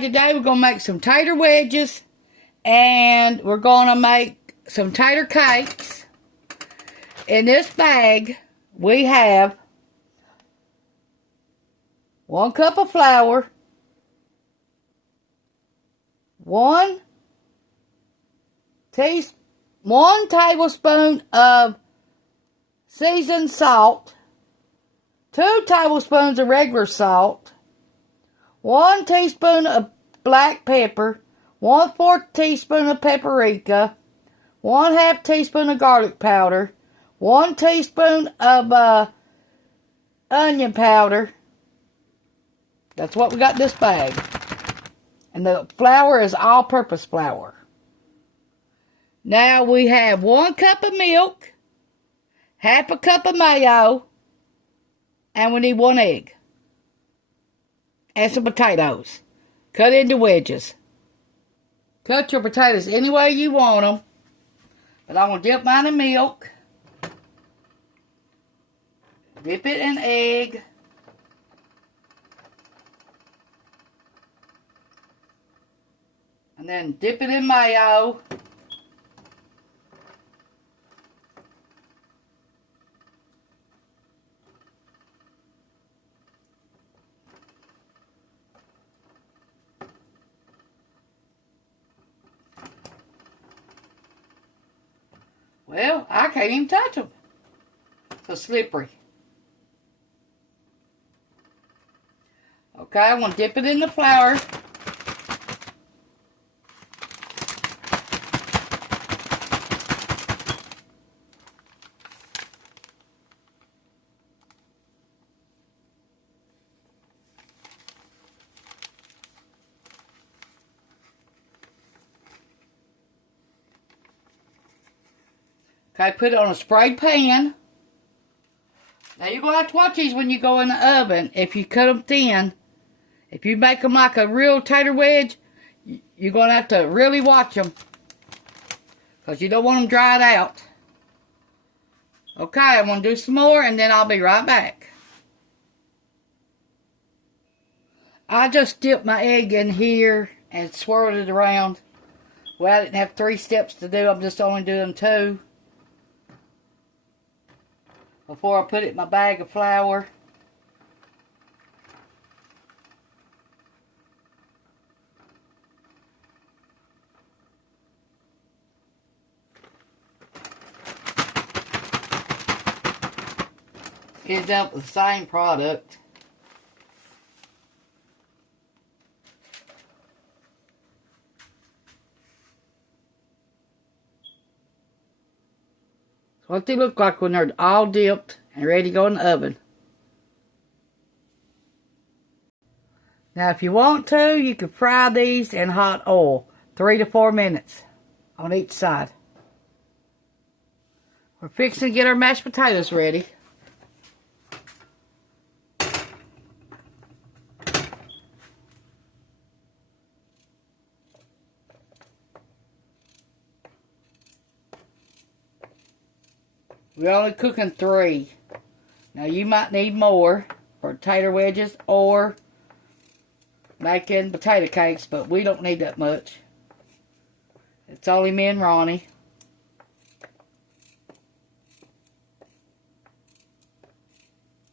Today we're going to make some tater wedges, and we're going to make some tater cakes. In this bag we have 1 cup of flour, 1 tablespoon of seasoned salt, 2 tablespoons of regular salt, 1 teaspoon of black pepper, 1/4 teaspoon of paprika, 1/2 teaspoon of garlic powder, 1 teaspoon of onion powder. That's what we got in this bag. And the flour is all-purpose flour. Now we have 1 cup of milk, 1/2 cup of mayo, and we need 1 egg. And some potatoes. Cut into wedges. Cut your potatoes any way you want them. But I'm going to dip mine in milk. Dip it in egg. And then dip it in mayo. Well, I can't even touch them. So slippery. Okay, I'm going to dip it in the flour. Okay, put it on a sprayed pan. Now you're going to have to watch these when you go in the oven. If you cut them thin, if you make them like a real tater wedge, you're going to have to really watch them. Because you don't want them dried out. Okay, I'm going to do some more and then I'll be right back. I just dipped my egg in here and swirled it around. Well, I didn't have 3 steps to do. I'm just only doing 2. Before I put it in my bag of flour. Ends up with the same product. What they look like when they're all dipped and ready to go in the oven. Now if you want to, you can fry these in hot oil. 3 to 4 minutes on each side. We're fixing to get our mashed potatoes ready. We're only cooking 3. Now you might need more for tater wedges or making potato cakes, but we don't need that much. It's only me and Ronnie.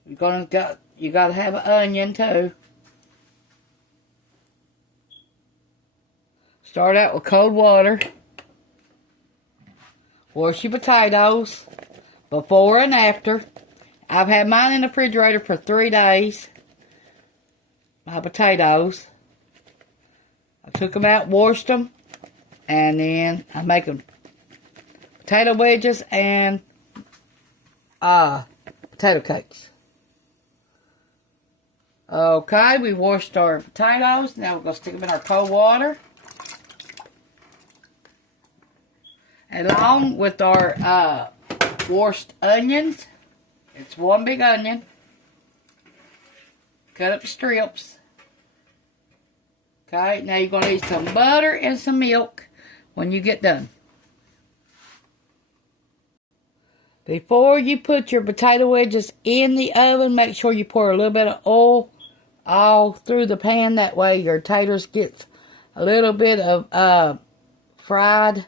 You gotta have an onion too. Start out with cold water. Wash your potatoes. Before and after. I've had mine in the refrigerator for 3 days. My potatoes. I took them out, washed them, and then I make them potato wedges and potato cakes. Okay, we washed our potatoes. Now we're going to stick them in our cold water. Along with our washed onions. It's 1 big onion. Cut up strips. Okay, now you're going to need some butter and some milk when you get done. Before you put your potato wedges in the oven, make sure you pour a little bit of oil all through the pan. That way your taters get a little bit of fried.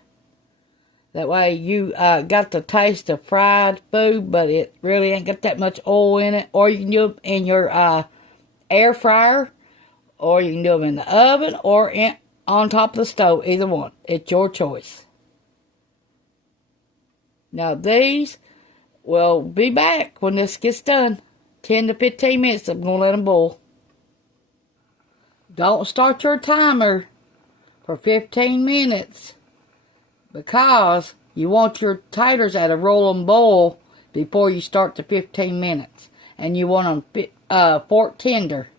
That way you got the taste of fried food, but it really ain't got that much oil in it. Or you can do it in your air fryer, or you can do them in the oven, or on top of the stove. Either one. It's your choice. Now these will be back when this gets done. 10 to 15 minutes. I'm going to let them boil. Don't start your timer for 15 minutes because you want your taters at a rolling boil before you start the 15 minutes. And you want them fork tender.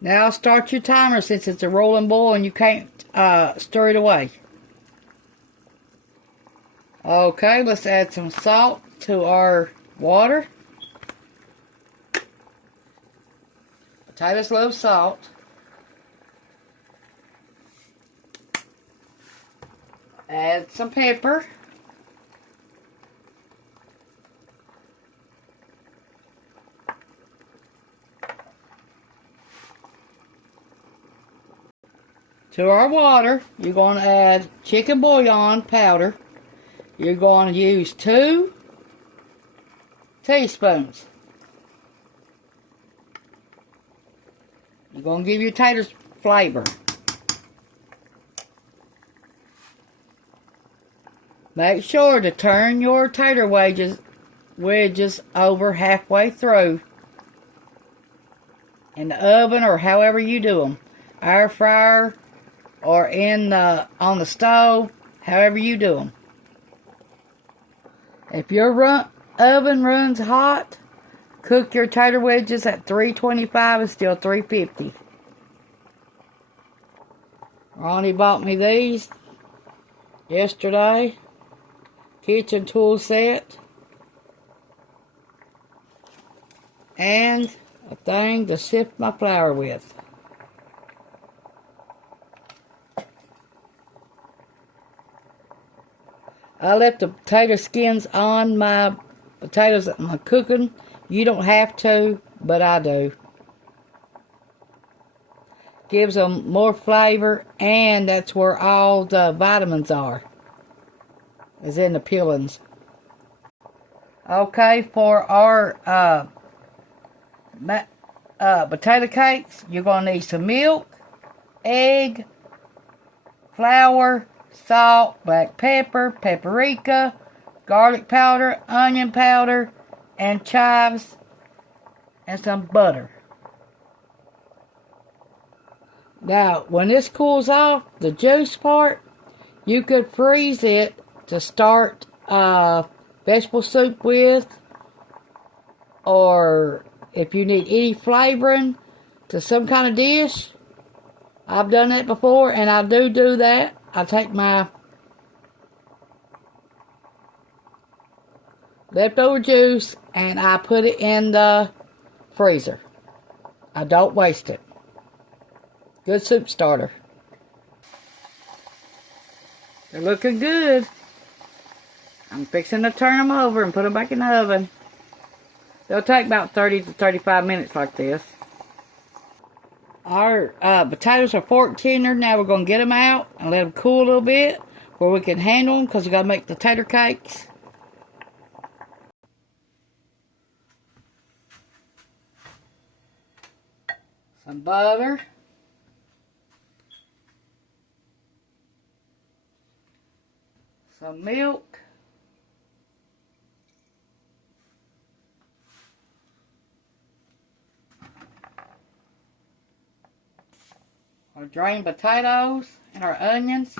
Now start your timer since it's a rolling boil and you can't stir it away. Okay, let's add some salt to our water. Potatoes love salt. Add some pepper. To our water, you're going to add chicken bouillon powder. You're going to use 2 teaspoons. You're going to give your taters flavor. Make sure to turn your tater wedges over halfway through in the oven or however you do them. Air fryer or on the stove, however you do them. If your oven runs hot, cook your tater wedges at 325 and still 350. Ronnie bought me these yesterday. Kitchen tool set. And a thing to sift my flour with. I left the potato skins on my potatoes that I'm cooking. You don't have to, but I do. Gives them more flavor, and that's where all the vitamins are. Is in the peelings. Okay, for our potato cakes, you're going to need some milk, egg, flour, salt, black pepper, paprika, garlic powder, onion powder, and chives, and some butter. Now, when this cools off, the juice part, you could freeze it to start vegetable soup with, or if you need any flavoring to some kind of dish. I've done that before, and I do that. I take my leftover juice and I put it in the freezer. I don't waste it. Good soup starter. They're looking good. I'm fixing to turn them over and put them back in the oven. They'll take about 30 to 35 minutes like this. Our potatoes are fork tender. Now we're going to get them out and let them cool a little bit where we can handle them because we're going to make the tater cakes. Some butter. Some milk. Our drained potatoes and our onions.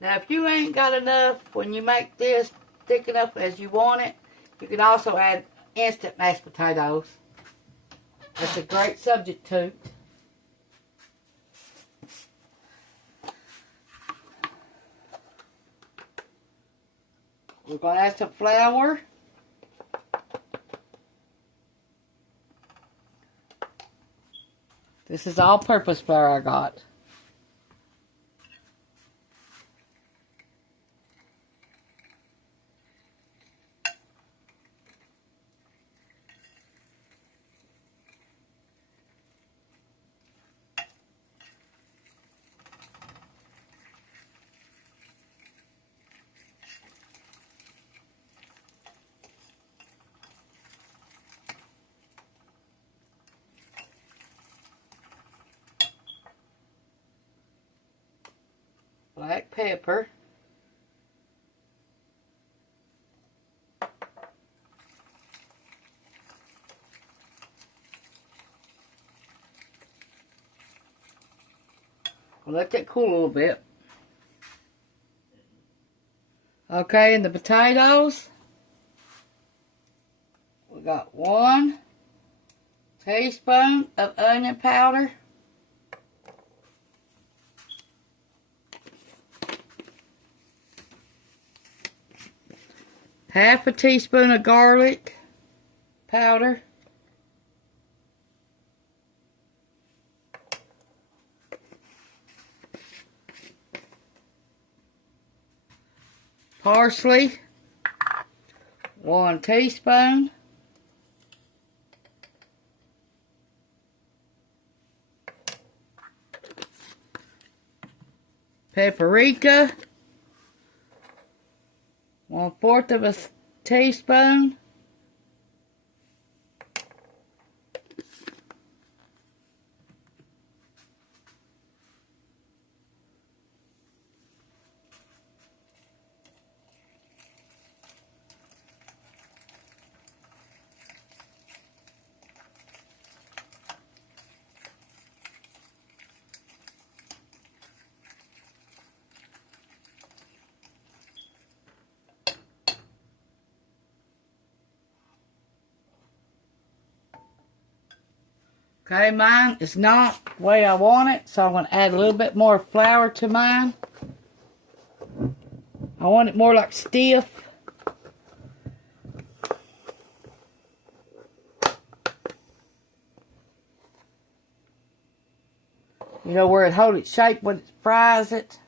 Now, if you ain't got enough when you make this thick enough as you want it, you can also add instant mashed potatoes. That's a great substitute. We're going to add some flour. This is all-purpose flour I got. Black pepper. We'll let that cool a little bit. Okay, and the potatoes. We got 1 teaspoon of onion powder. Half a teaspoon of garlic powder. Parsley, 1 teaspoon. Paprika, 1/4 of a teaspoon. Okay, mine is not the way I want it, so I'm going to add a little bit more flour to mine. I want it more like stiff. You know, where it holds its shape when it fries it.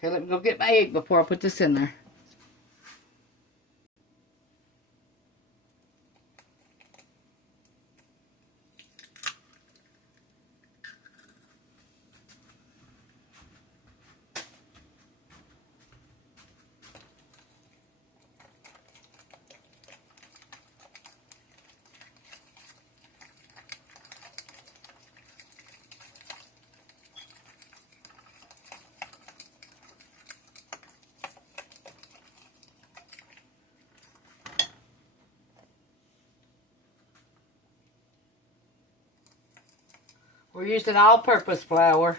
Okay, let me go get my egg before I put this in there. We're using all-purpose flour.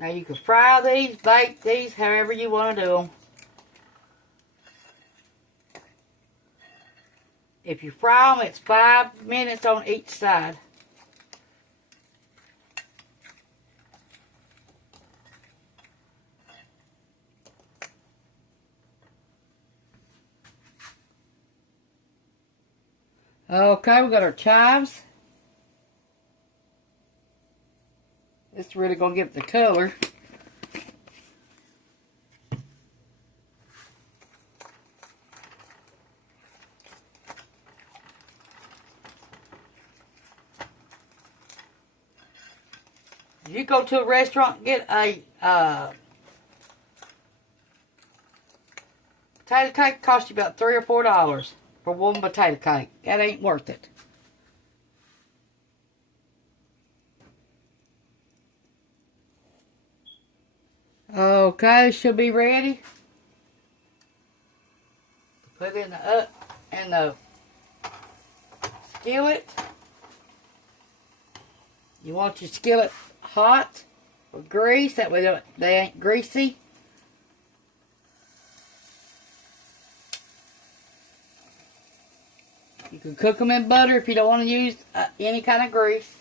Now you can fry these, bake these, however you want to do them. If you fry them, it's 5 minutes on each side. Okay, we got our chives. It's really going to give it the color. If you go to a restaurant and get a potato cake, cost you about $3 or $4 for one potato cake. That ain't worth it. Okay, should be ready. Put it in the skillet. You want your skillet hot with grease, that way they ain't greasy. You can cook them in butter if you don't want to use any kind of grease.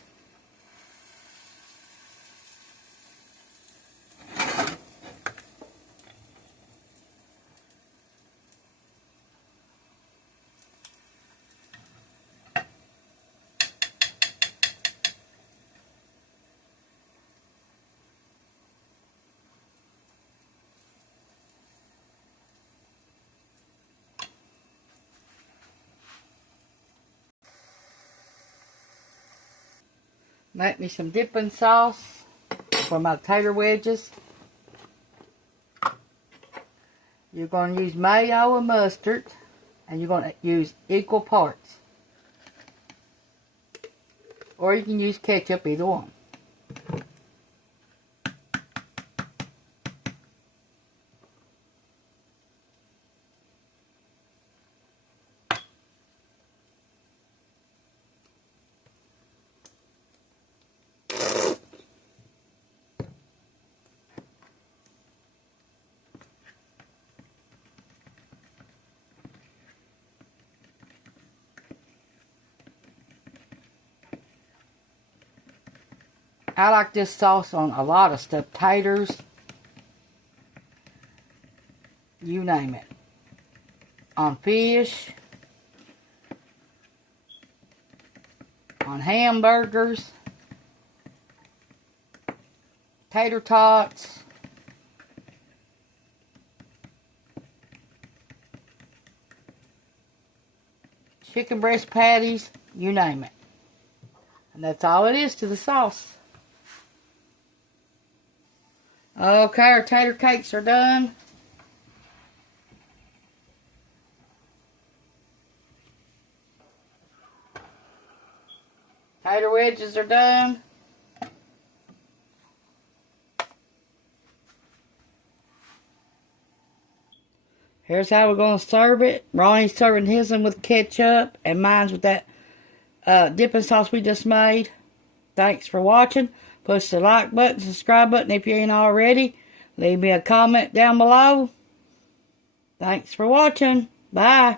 Make me some dipping sauce for my tater wedges. You're going to use mayo and mustard, and you're going to use equal parts. Or you can use ketchup, either one. I like this sauce on a lot of stuff. Taters. You name it. On fish. On hamburgers. Tater tots. Chicken breast patties. You name it. And that's all it is to the sauce. Okay, our tater cakes are done. Tater wedges are done. Here's how we're going to serve it. Ronnie's serving his one with ketchup, and mine's with that dipping sauce we just made. Thanks for watching. Push the like button, subscribe button if you ain't already. Leave me a comment down below. Thanks for watching. Bye.